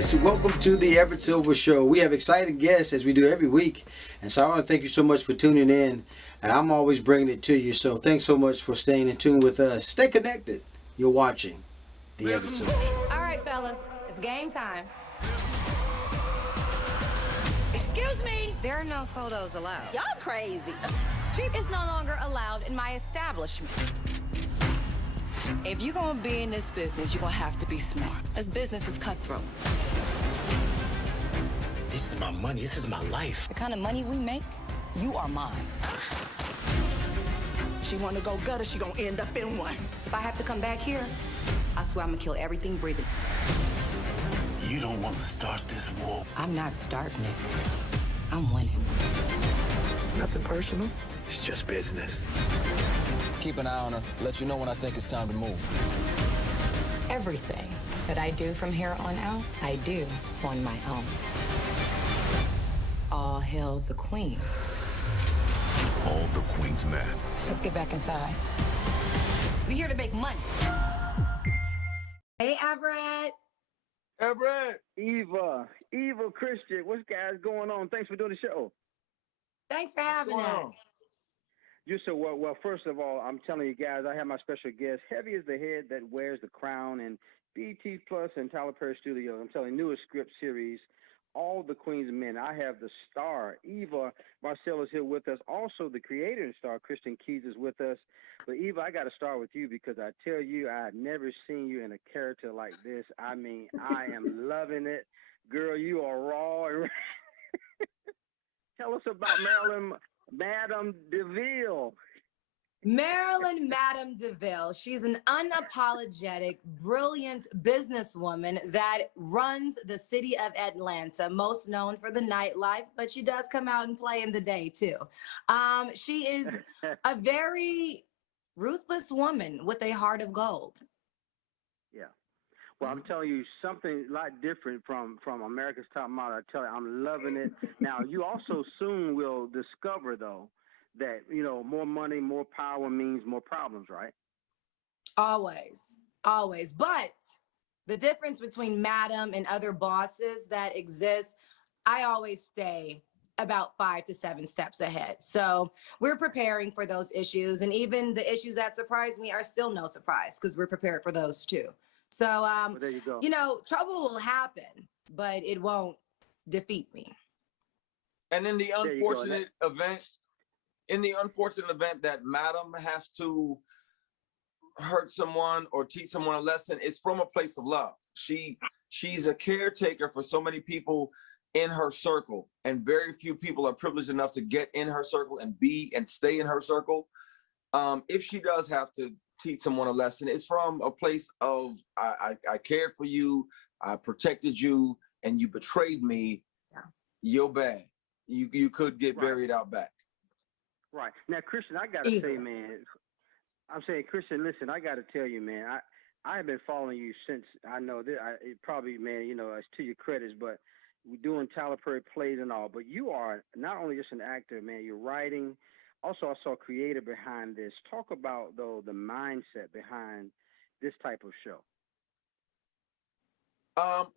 fellas, welcome to the Everett Silver Show. We have exciting guests as we do every week, and so I want to thank you so much for tuning in, and I'm always bringing it to you, so thanks so much for staying in tune with us. Stay connected. You're watching the Everett Silver Show. All right, fellas, it's game time. Excuse me. There are no photos allowed. Y'all crazy. Chief is no longer allowed in my establishment. If you're gonna be in this business, you're gonna have to be smart. This business is cutthroat. This is my money. This is my life. The kind of money we make, you are mine. She wanna go gutter, she gonna end up in one. If I have to come back here, I swear I'm gonna kill everything breathing. You don't want to start this war. I'm not starting it. I'm winning. Nothing personal. It's just business. Keep an eye on her. Let you know when I think it's time to move. Everything that I do from here on out, I do on my own. All hail the queen. All the Queen's men. Let's get back inside. We're here to make money. Hey, Everett. Everett. Eva Christian, what's guys going on? Thanks for doing the show. Thanks for having us. You so well. Well, first of all, I'm telling you guys, I have my special guest. Heavy is the head that wears the crown, and BT Plus and Tyler Perry Studios. I'm telling you, newest script series, All the Queen's Men. I have the star, Eva Marcille, is here with us. Also, the creator and star, Kristen Keys, is with us. But Eva, I got to start with you because I tell you, I had never seen you in a character like this. I mean, I am loving it. Girl, you are raw. Tell us about Madame DeVille. Marilyn Madame DeVille. She's an unapologetic, brilliant businesswoman that runs the city of Atlanta, most known for the nightlife, but she does come out and play in the day too. She is a very ruthless woman with a heart of gold. Yeah. Well, I'm telling you something a lot different from America's Top Model. I tell you, I'm loving it. Now, you also soon will discover, though, that, you know, more money, more power means more problems, right? Always. But the difference between Madam and other bosses that exist, I always stay about 5 to 7 steps ahead. So we're preparing for those issues. And even the issues that surprise me are still no surprise because we're prepared for those too. So, well, there you go. You know, trouble will happen, but it won't defeat me. And in the unfortunate event that Madam has to hurt someone or teach someone a lesson, it's from a place of love. She's a caretaker for so many people in her circle, and very few people are privileged enough to get in her circle and be and stay in her circle. If she does have to teach someone a lesson, it's from a place of I cared for you, I protected you, and you betrayed me. Yeah. You're bad. You could get buried out back. Right. Now, Christian, I gotta say, man, I'm saying, Christian, listen, I gotta tell you, man, I have been following you since I know that it probably, man, you know, it's to your credits, but we're doing Tyler Perry plays and all, but you are not only just an actor, man, you're writing. Also, I saw a creator behind this. Talk about, though, the mindset behind this type of show.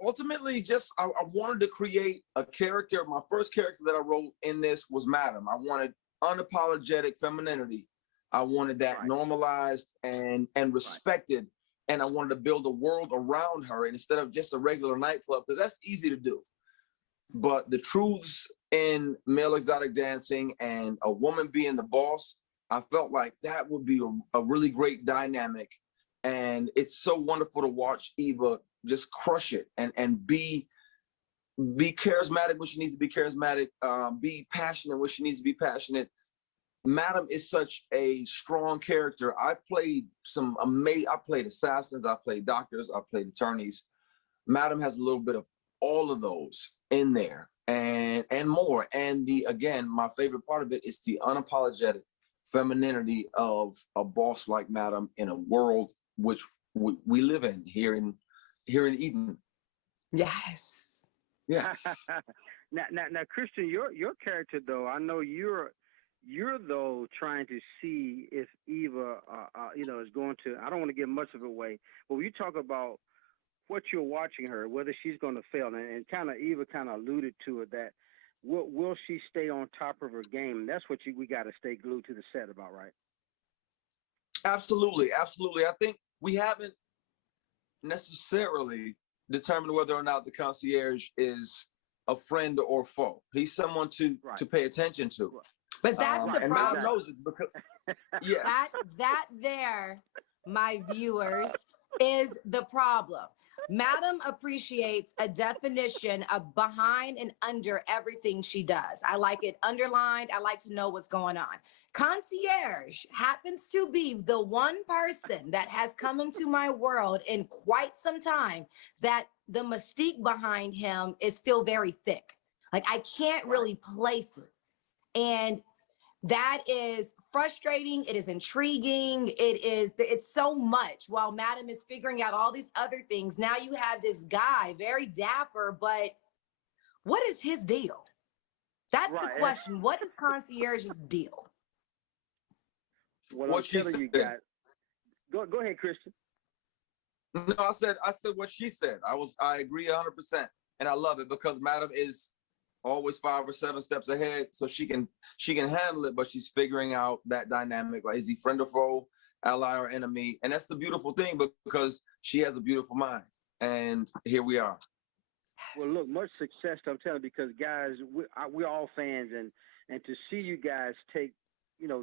Ultimately, I wanted to create a character. My first character that I wrote in this was Madam. I wanted unapologetic femininity. I wanted that normalized and respected. And I wanted to build a world around her instead of just a regular nightclub, because that's easy to do. But the truths in male exotic dancing and a woman being the boss, I felt like that would be a really great dynamic. And it's so wonderful to watch Eva just crush it and be charismatic when she needs to be charismatic, be passionate when she needs to be passionate. Madam is such a strong character. I played assassins, I played doctors, I played attorneys. Madam has a little bit of all of those in there and more. And my favorite part of it is the unapologetic femininity of a boss like Madam in a world which we live in here in Eden. Yes. Yeah. now, Christian, your character, though, I know you're though trying to see if Eva, is going to. I don't want to give much of it away, but when you talk about what you're watching her, whether she's going to fail, and kind of Eva kind of alluded to it, that will she stay on top of her game? And that's what we got to stay glued to the set about, right? Absolutely, absolutely. I think we haven't necessarily determined whether or not the concierge is a friend or foe. He's someone to pay attention to. But that's the and problem. Madam knows this because That there, my viewers, is the problem. Madam appreciates a definition of behind and under everything she does. I like it underlined. I like to know what's going on. Concierge happens to be the one person that has come into my world in quite some time that the mystique behind him is still very thick. Like, I can't really place it. And that is frustrating. It is intriguing. It's so much. While Madam is figuring out all these other things, now you have this guy, very dapper, but what is his deal? That's the question. What is Concierge's deal? What I'm telling you guys. Go ahead, Christian. No, I said what she said. I agree 100%, and I love it because Madam is always 5 or 7 steps ahead, so she can handle it. But she's figuring out that dynamic. Like, is he friend or foe, ally or enemy? And that's the beautiful thing, because she has a beautiful mind, and here we are. Well, look, much success. I'm telling you, because guys, we're all fans, and to see you guys take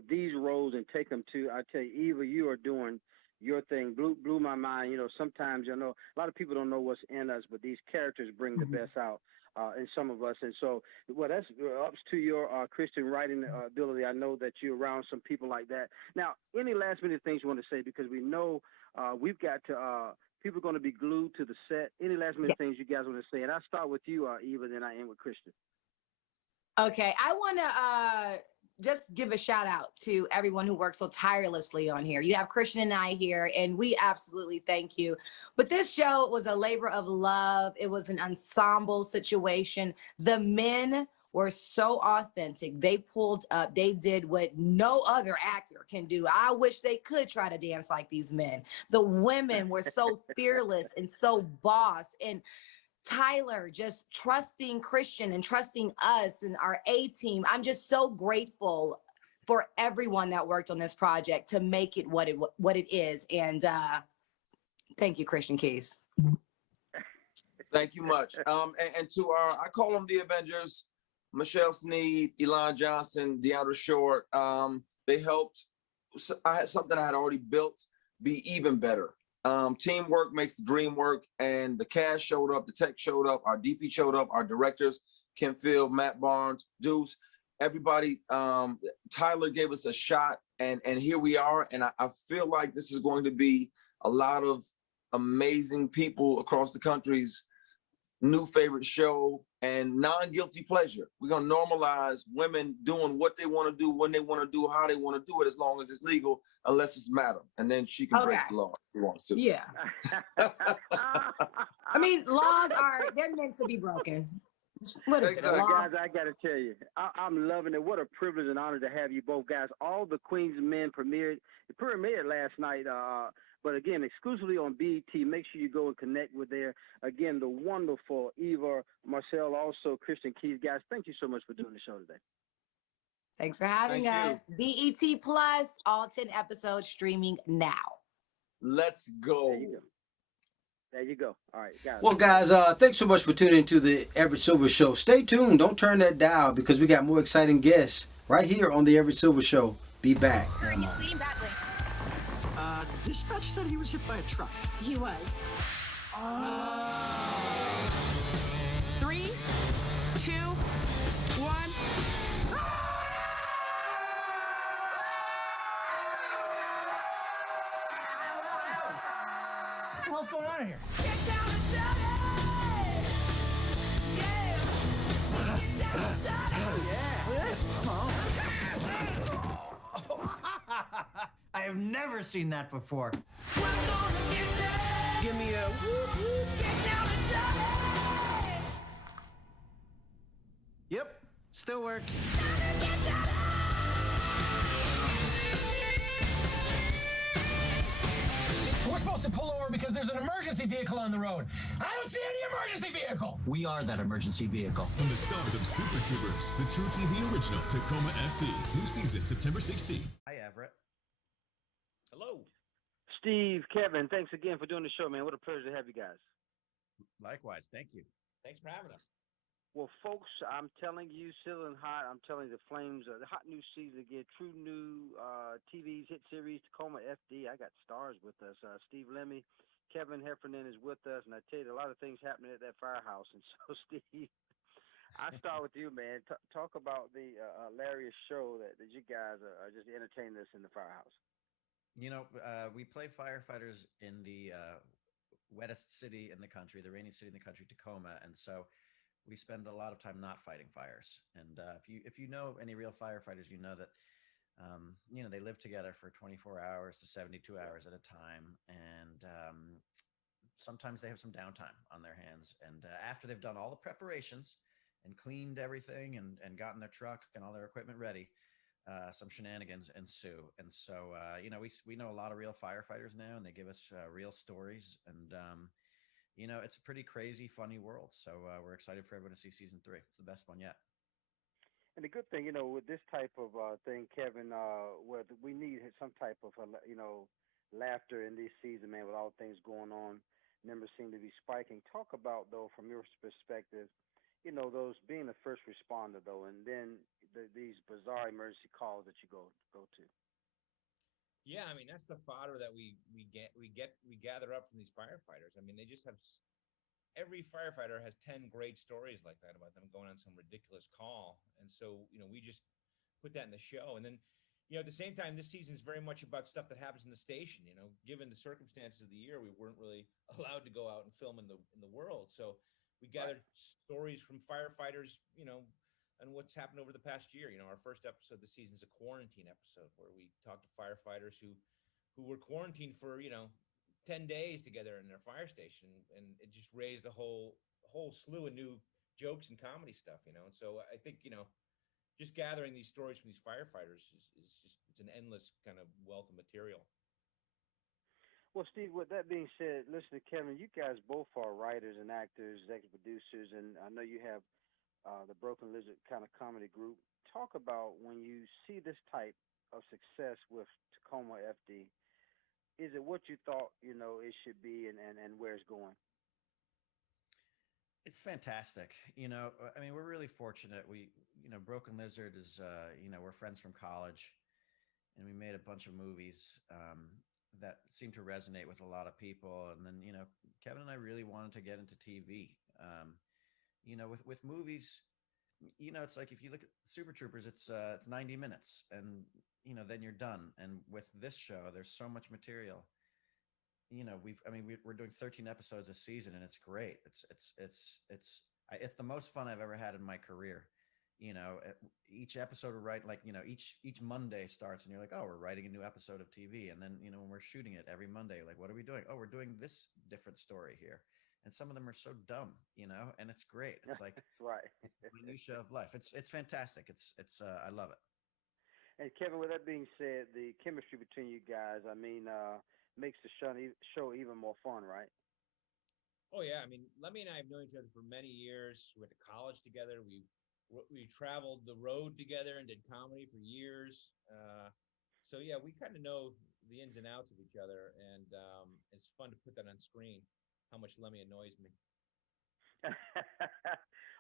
these roles and take them to, I tell you, Eva, you are doing your thing. Blew my mind. Sometimes a lot of people don't know what's in us, but these characters bring the best out in some of us. And so, well, that's ups to your Christian writing ability. I know that you're around some people like that. Now, any last minute things you want to say, because we know we've got to people are going to be glued to the set. Any last minute things you guys want to say? And I'll start with you, Eva, then I end with Christian. Okay, I want to just give a shout out to everyone who works so tirelessly on here. You have Christian and I here, and we absolutely thank you. But this show was a labor of love. It was an ensemble situation. The men were so authentic. They pulled up. They did what no other actor can do. I wish they could try to dance like these men. The women were so fearless and so boss. And Tyler just trusting Christian and trusting us and our A-team. I'm just so grateful for everyone that worked on this project to make it what it is. And thank you, Christian Keys. Thank you much. And to I call them the Avengers, Michelle Sneed, Elon Johnson, DeAndre Short. They helped something I had already built be even better. Teamwork makes the dream work, and the cast showed up, the tech showed up, our DP showed up, our directors, Kim Field, Matt Barnes, Deuce, everybody. Tyler gave us a shot, and here we are. And I feel like this is going to be a lot of amazing people across the country's new favorite show and non-guilty pleasure. We're going to normalize women doing what they want to do, when they want to do, how they want to do it, as long as it's legal, unless it's Madam. And then she can break the law if she wants to. Yeah. I mean, they're meant to be broken. What is Exactly. it? Guys, I got to tell you, I'm loving it. What a privilege and honor to have you both guys. All the Queens Men premiered last night. But again, exclusively on BET. Make sure you go and connect with there. Again, the wonderful Eva Marcille, also Christian Keys. Guys, thank you so much for doing the show today. Thanks for having us. BET Plus, all 10 episodes streaming now. Let's go. There you go. All right, guys. Well, guys, thanks so much for tuning into the Everett Silver Show. Stay tuned. Don't turn that dial, because we got more exciting guests right here on the Everett Silver Show. Be back. He's bleeding badly. Dispatch said he was hit by a truck. He was. 3, 2, 1. What the hell's going on in here? Get down and dirty! Yeah! Get down and dirty! Yeah. Look at this. I have never seen that before. We're gonna get down! Give me a whoop whoop. Get down and dirty! Yep, still works. We're supposed to pull over because there's an emergency vehicle vehicle on the road. I don't see any emergency vehicle. We are that emergency vehicle. From the stars of Super Troopers, the True TV original, Tacoma FD. New season, September 16th. Hi, Everett. Hello. Steve, Kevin, thanks again for doing the show, man. What a pleasure to have you guys. Likewise. Thank you. Thanks for having us. Well, folks, I'm telling you, sizzling hot. I'm telling you, the Flames, the hot new season again. True new TV's hit series, Tacoma FD. I got stars with us. Steve Lemme, Kevin Hefferman is with us, and I tell you, a lot of things happening at that firehouse. And so, Steve, I start with you, man. Talk about the hilarious show that you guys are just entertaining us in the firehouse. You know, we play firefighters in the wettest city in the country, the rainiest city in the country, Tacoma, and so we spend a lot of time not fighting fires. And if you know any real firefighters, you know that they live together for 24 hours to 72 hours at a time, and sometimes they have some downtime on their hands. And after they've done all the preparations and cleaned everything and gotten their truck and all their equipment ready, some shenanigans ensue. And so we know a lot of real firefighters now, and they give us real stories. And it's a pretty crazy, funny world. So we're excited for everyone to see season 3. It's the best one yet. And the good thing, with this type of thing, Kevin, where we need some type of, laughter in this season, man, with all things going on. Numbers seem to be spiking. Talk about, though, from your perspective, those being the first responder, though, and then these bizarre emergency calls that you go to. Yeah, I mean, that's the fodder that we gather up from these firefighters. I mean, they just have, every firefighter has 10 great stories like that about them going on some ridiculous call. And so, we just put that in the show. And then, at the same time, this season is very much about stuff that happens in the station. Given the circumstances of the year, we weren't really allowed to go out and film in the world. So we gathered stories from firefighters, and what's happened over the past year. Our first episode of the season is a quarantine episode where we talked to firefighters who were quarantined for 10 days together in their fire station, and it just raised a whole slew of new jokes and comedy stuff. And so I think just gathering these stories from these firefighters is just, it's an endless kind of wealth of material. Well, Steve, with that being said, listen to Kevin, you guys both are writers and actors, executive producers, and I know you have the Broken Lizard kind of comedy group. Talk about when you see this type of success with Tacoma FD, is it what you thought, it should be and where it's going? It's fantastic. I mean, we're really fortunate. We, Broken Lizard is, we're friends from college, and we made a bunch of movies that seemed to resonate with a lot of people. And then, Kevin and I really wanted to get into TV. With movies, it's like if you look at Super Troopers, it's 90 minutes, and then you're done. And with this show, there's so much material. We're doing 13 episodes a season, and it's great. It's the most fun I've ever had in my career. Each episode we write, each Monday starts, and you're like, oh, we're writing a new episode of TV. And then, when we're shooting it every Monday, like, what are we doing? Oh, we're doing this different story here. And some of them are so dumb, and it's great. It's like right. It's the minutia of life. It's fantastic. It's I love it. And Kevin, with that being said, the chemistry between you guys, makes the show even more fun, right? Oh yeah, I mean, Lemmy and I have known each other for many years. We went to college together. We traveled the road together and did comedy for years. So yeah, we kind of know the ins and outs of each other, and it's fun to put that on screen. How much Lemmy annoys me.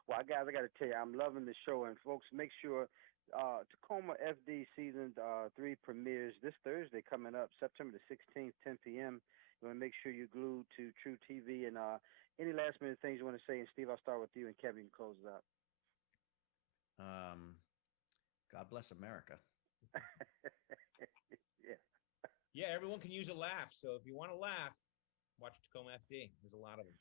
Well, guys, I got to tell you, I'm loving the show. And folks, make sure Tacoma FD Season 3 premieres this Thursday coming up, September the 16th, 10 p.m. You want to make sure you're glued to True TV. And any last minute things you want to say? And Steve, I'll start with you, and Kevin, you can close it out. God bless America. Yeah. Yeah, everyone can use a laugh. So if you want to laugh, watch Tacoma FD. There's a lot of them.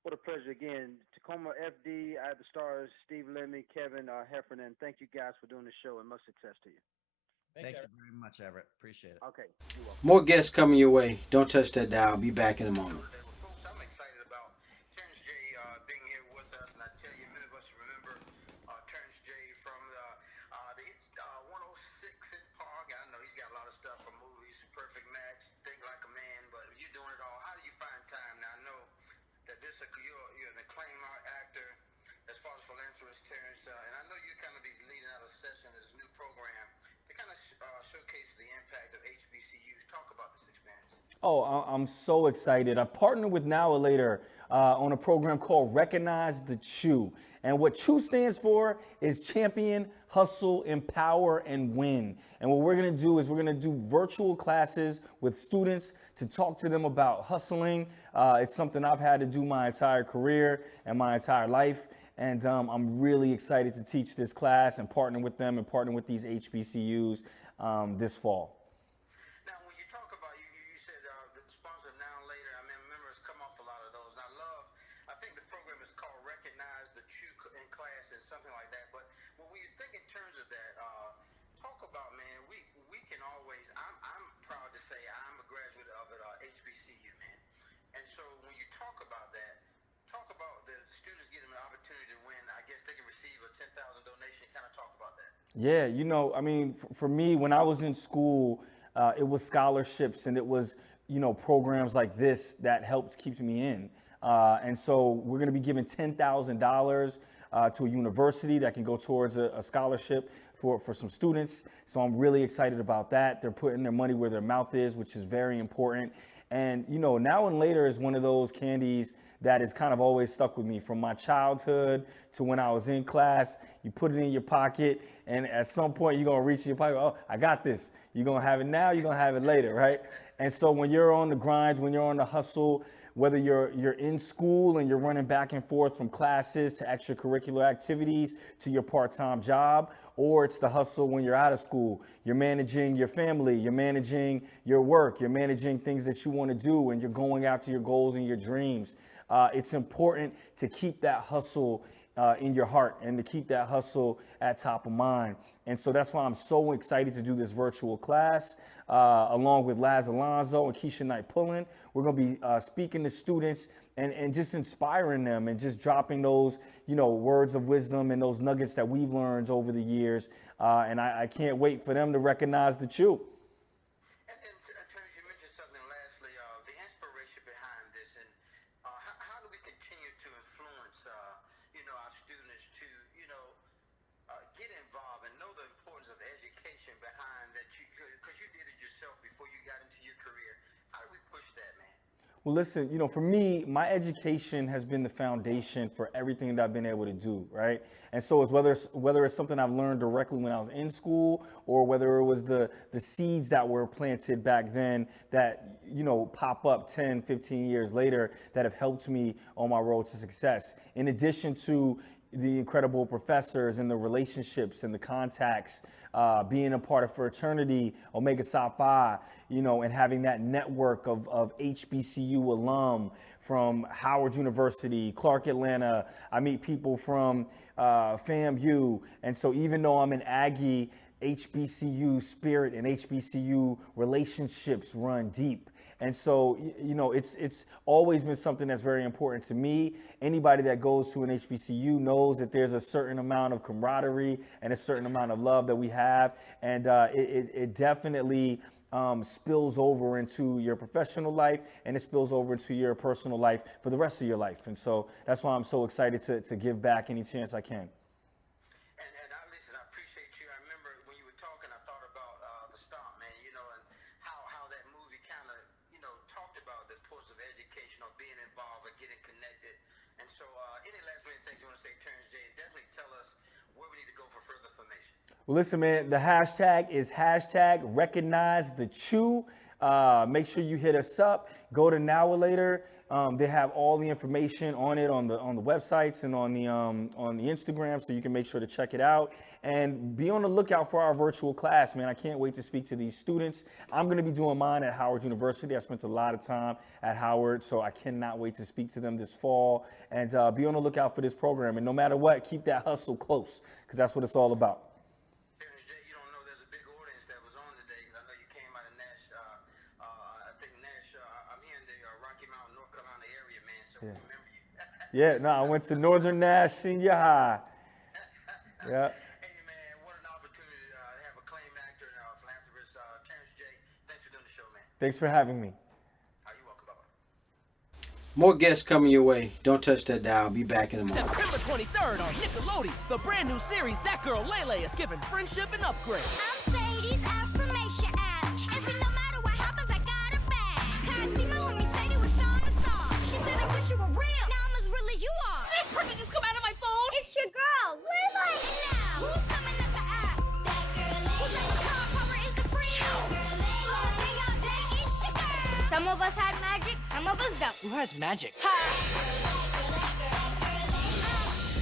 What a pleasure again. Tacoma FD, I have the stars, Steve Lemme, Kevin Hefferman. Thank you guys for doing the show, and much success to you. Thank you very much, Everett. Appreciate it. Okay. You're welcome. More guests coming your way. Don't touch that dial. Be back in a moment. Folks, I'm excited about Terrence J being here with us, and I tell you, many of us remember Terrence J from the 106 at Park. I know he's got a lot of stuff for movies, Perfect Match, Think Like a Man, but you're doing it all. How do you find time now you're an acclaimed actor as far as philanthropist, Terrence, and I know you're going to be leading out a session of this new program to kind of showcase the impact of HBCUs. Talk about this experience. Oh, I'm so excited. I partnered with Now or Later on a program called Recognize the Chew. And what Chew stands for is Champion, Hustle, Empower, and Win. And what we're going to do is we're going to do virtual classes with students to talk to them about hustling. It's something I've had to do my entire career and my entire life. And I'm really excited to teach this class and partner with them and partner with these HBCUs this fall. Something like that, but when you think in terms of that, talk about, man, we can always, I'm proud to say I'm a graduate of HBCU, man, and so when you talk about that, talk about the students getting an opportunity to win. I guess they can receive a $10,000 donation. Kind of talk about that. Yeah, you know, I mean, for me, when I was in school, it was scholarships and it was, you know, programs like this that helped keep me in. And so we're going to be giving $10,000 to a university that can go towards a scholarship for some students. So I'm really excited about that. They're putting their money where their mouth is, which is very important. And, you know, Now and Later is one of those candies that is kind of always stuck with me from my childhood to when I was in class. You put it in your pocket, and at some point you're going to reach in your pocket. Oh, I got this. You're going to have it now, you're going to have it later, right? And so when you're on the grind, when you're on the hustle, whether you're in school and you're running back and forth from classes to extracurricular activities to your part-time job, or it's the hustle when you're out of school, you're managing your family, you're managing your work, you're managing things that you want to do, and you're going after your goals and your dreams. It's important to keep that hustle in your heart and to keep that hustle at top of mind. And so that's why I'm so excited to do this virtual class along with Laz Alonso and Keisha Knight Pullen. We're going to be speaking to students and just inspiring them and just dropping those, you know, words of wisdom and those nuggets that we've learned over the years. And I can't wait for them to recognize the chew. Well, listen, you know, for me, my education has been the foundation for everything that I've been able to do, right? And so it's whether it's something I've learned directly when I was in school, or whether it was the seeds that were planted back then that, you know, pop up 10, 15 years later that have helped me on my road to success. In addition to the incredible professors and the relationships and the contacts, being a part of fraternity, Omega Psi Phi, you know, and having that network of HBCU alum from Howard University, Clark Atlanta. I meet people from FAMU. And so even though I'm an Aggie, HBCU spirit and HBCU relationships run deep. And so, you know, it's always been something that's very important to me. Anybody that goes to an HBCU knows that there's a certain amount of camaraderie and a certain amount of love that we have. And it definitely spills over into your professional life, and it spills over into your personal life for the rest of your life. And so that's why I'm so excited to give back any chance I can. Well, listen, man, the hashtag is #RecognizeTheChew. Make sure you hit us up. Go to Now or Later. They have all the information on it on the websites and on the Instagram, so you can make sure to check it out. And be on the lookout for our virtual class, man. I can't wait to speak to these students. I'm going to be doing mine at Howard University. I spent a lot of time at Howard, so I cannot wait to speak to them this fall. And be on the lookout for this program. And no matter what, keep that hustle close, because that's what it's all about. Yeah. Yeah, no, I went to Northern Nash Senior High. Yeah. Hey, man, what an opportunity to have a acclaimed actor and philanthropist, Terrence J. Thanks for doing the show, man. Thanks for having me. You're welcome, bye-bye. More guests coming your way. Don't touch that dial. Be back in a moment. September 23rd on Nickelodeon, the brand new series That Girl Lele is giving friendship an upgrade. I'm Sadie's affirmation app. And see, no matter what happens, I got her back. Cause see, my homie Sadie was strong as star. She said, I wish you were real. Now I'm as real as you are. Did this person just come out of my phone? It's your girl, Lele. Now, who's coming up the app? That girl Lele. Who's on the top? Power is the breeze. Girl Lele. All day, it's your girl. Some of us had magic, some of us don't. Who has magic?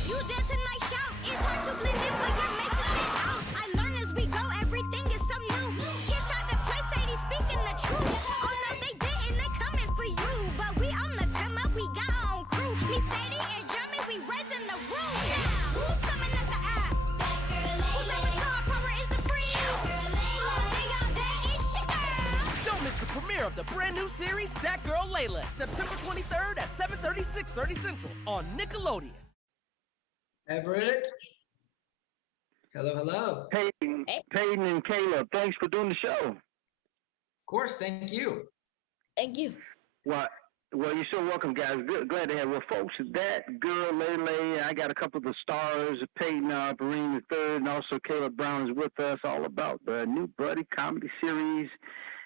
You dance and I shout. It's hard to blend in, but you're made to stand out. I learn as we go. Everything is so new. Kids try to play Sadie, speaking the truth. Oh no, they didn't. They coming for you, but we on the come up. We got our own crew. Me, Sadie, and Jeremy, we raising the roof. Now, who's coming up the app? That girl Lele. Who's on the top? Power is the breeze. Girl Lele. All day, it's your girl. Don't miss the premiere of the brand new series That Girl Lele, September 23rd at 7:30, 6:30 Central on Nickelodeon. Everett. Hello. Peyton and Caleb, thanks for doing the show. Of course, thank you. Thank you. Well, you're so welcome, guys. Glad to have you. Well, folks, That Girl Lele, I got a couple of the stars, Peyton Perrine III, and also Caleb Brown is with us, all about the new buddy comedy series.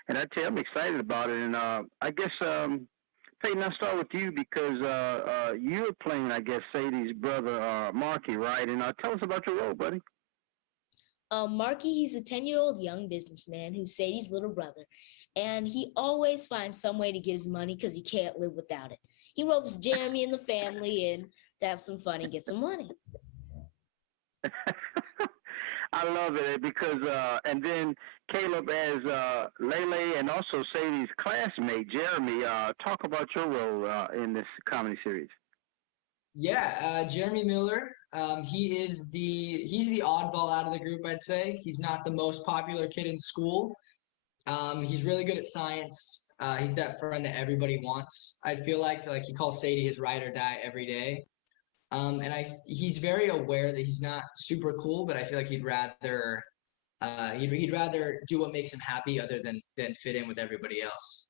And I tell you, I'm excited about it. And I guess, Peyton, I'll start with you because you're playing, I guess, Sadie's brother, Marky, right? And tell us about your role, buddy. Marky, he's a 10-year-old young businessman who's Sadie's little brother. And he always finds some way to get his money because he can't live without it. He ropes Jeremy and the family in to have some fun and get some money. I love it because, and then Caleb as Lele and also Sadie's classmate, Jeremy, talk about your role in this comedy series. Yeah, Jeremy Miller, he's the oddball out of the group, I'd say. He's not the most popular kid in school. He's really good at science. He's that friend that everybody wants. I feel like he calls Sadie his ride or die every day. He's very aware that he's not super cool, but I feel like he'd rather do what makes him happy other than fit in with everybody else.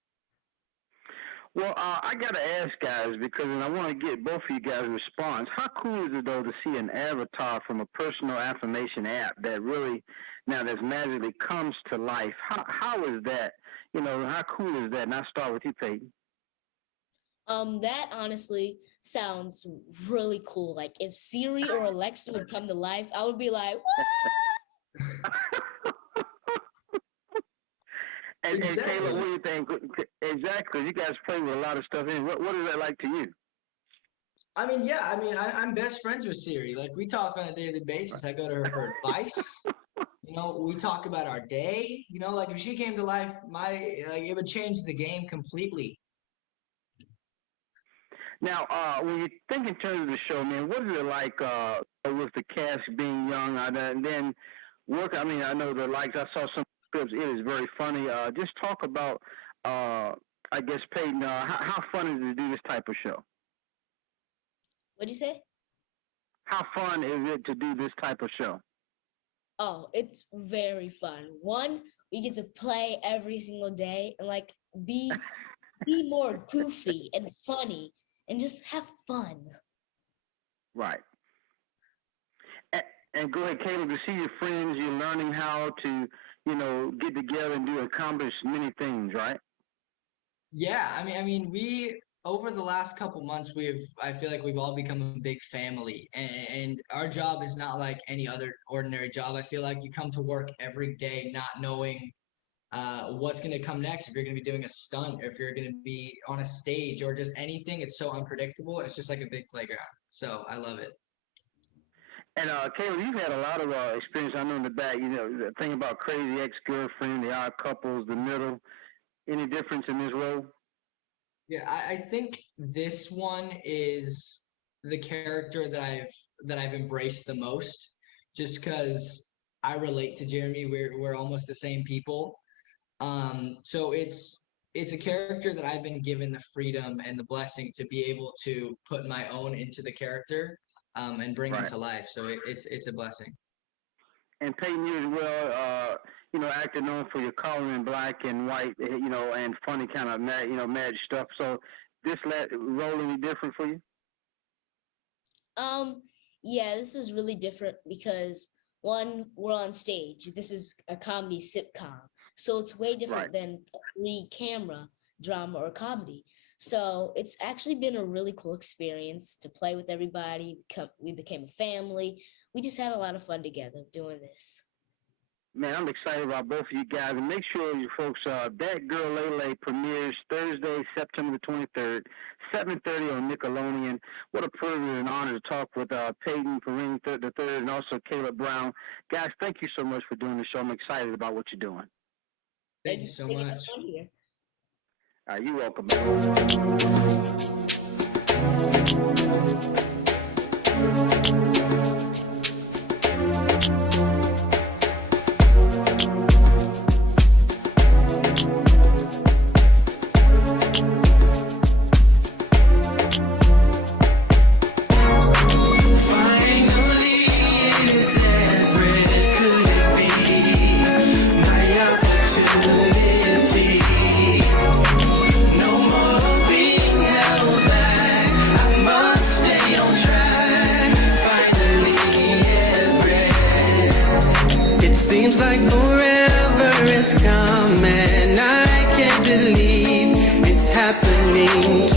Well, I got to ask, guys, because I want to get both of you guys' response. How cool is it, though, to see an avatar from a personal affirmation app that really, now that's magically comes to life? How is that? How cool is that? And I'll start with you, Peyton. That honestly sounds really cool. Like if Siri or Alexa would come to life, I would be like, what? And Caleb, what do you think? Exactly. You guys play with a lot of stuff. What is that like to you? I'm best friends with Siri. Like we talk on a daily basis. I go to her for advice. We talk about our day. Like if she came to life, it would change the game completely. Now, when you think in terms of the show, man, what is it like with the cast being young and then work? I know I saw some scripts. It is very funny. Just talk about, I guess, Peyton, how fun is it to do this type of show? What'd you say? How fun is it to do this type of show? Oh, it's very fun. One, we get to play every single day and be more goofy and funny. And just have fun. Right. And go ahead, Caleb, to see your friends, you're learning how to, get together and accomplish many things, right? Yeah, we over the last couple months, I feel like we've all become a big family, and our job is not like any other ordinary job. I feel like you come to work every day not knowing what's going to come next, if you're going to be doing a stunt, or if you're going to be on a stage, or just anything. It's so unpredictable, and it's just like a big playground. So I love it. And Caleb, you've had a lot of experience. I know in the back, the thing about Crazy Ex-Girlfriend, The Odd Couples, The Middle. Any difference in this role? Yeah, I think this one is the character that I've embraced the most, just because I relate to Jeremy. We're almost the same people. So it's a character that I've been given the freedom and the blessing to be able to put my own into the character, and bring him to life. So it's a blessing. And Peyton, you as well, actor known for your coloring in black and white, and funny kind of mad stuff. So this role any different for you? Yeah, this is really different because one, we're on stage. This is a comedy sitcom. So it's way different than a 3-camera drama or comedy. So it's actually been a really cool experience to play with everybody. We became a family. We just had a lot of fun together doing this. Man, I'm excited about both of you guys. And make sure you folks, That Girl Lele premieres Thursday, September the 23rd, 7:30 on Nickelodeon. What a privilege and honor to talk with Peyton Perrine III and also Caleb Brown. Guys, thank you so much for doing the show. I'm excited about what you're doing. Thank you so much. All right, you're welcome. Seems like forever is coming. I can't believe it's happening